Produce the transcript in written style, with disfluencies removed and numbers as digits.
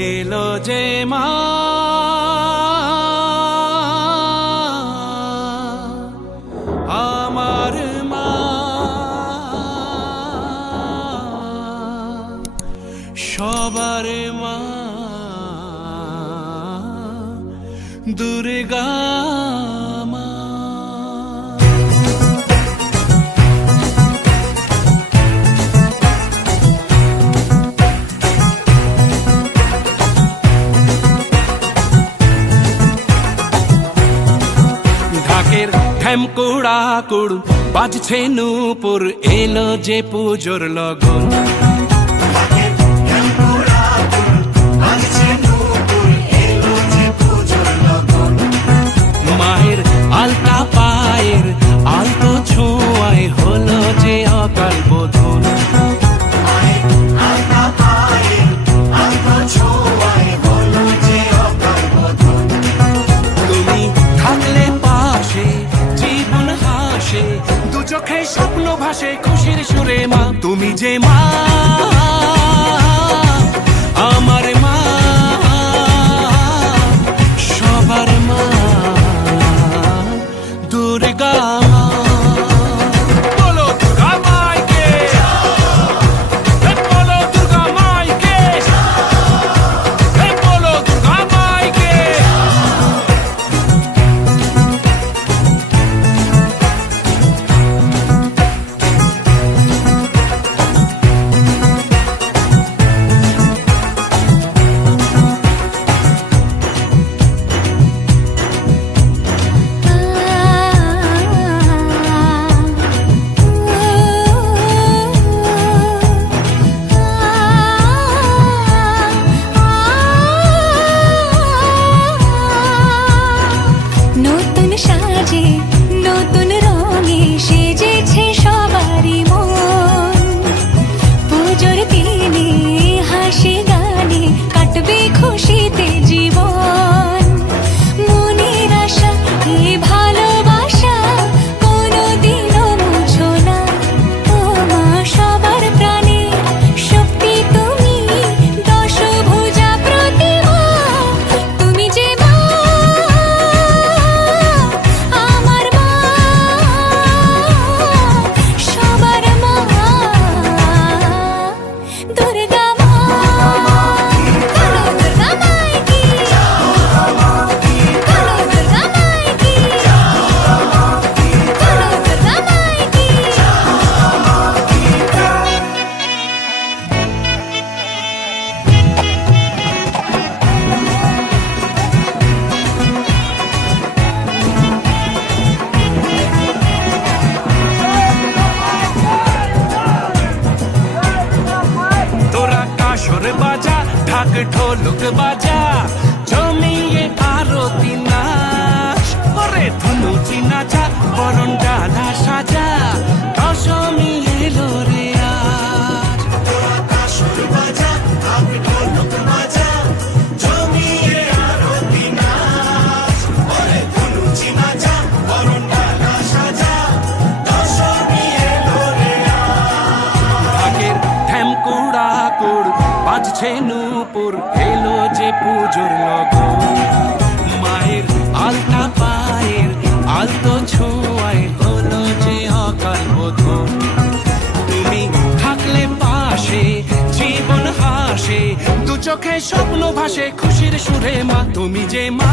এলো যে মা আমার মা সবার মা দুর্গা মা। ঢাকের ঢ্যামকুড়া কুড় বাজছে নূপুর এলো যে পুজোর লগন। মায়ের আলতা পায়ের আলতো ছোঁয়ায় হলো যে অকাল বোধন। তুমি থাকলে পাশে জীবন হাসে দু চোখে স্বপ্ন ভাসে খুশির সুরে মা তুমি যে মা আমার মা সবার মা দুর্গা মা। বলো দুর্গা মাইকে, বলো দুর্গা মাইকে, বলো দুর্গা মাইকে। নতুন সাজে নতুন রঙে সেজেছে সবারই মন। পুজোর দিনে হাসি গানে কাটবে খুশিতে জীবন। মনের আশা এই ভালোবাসা কোনোদিনও মুছো না। ও মা সবার প্রাণে শক্তি তুমি দশভুজা প্রতিমা তুমি যে মা আমার মা সবার মা দুর্গা মা। বলো দুর্গা মাইকি, বলো দুর্গা মাইকি, বলো দুর্গা মাইকি। তোরা কাসর বাজা ঢাক ঢোলক বাজা জমিয়ে আরতি নাচ ওরে ধুনুচি নাচা বরণ ডালা সাজা দশমী এলো রে আজ। তোরা কাসর বাজা ঢাক ঢোলক বাজা জমিয়ে আরতি নাচ ওরে ধুনুচি নাচা বরণ ডালা সাজা দশমী এলো রে আজ। ঢাকের ঢ্যামকুড়া কুড় বাজছে নূপুর এলো যে পুজোর লগন। মায়ের আলতা পায়ের আলতো ছোঁয়ায় হলো যে অকাল বোধন। তুমি থাকলে পাশে জীবন হাসে দু চোখে স্বপ্ন ভাসে খুশির সুরে মা তুমি যে মা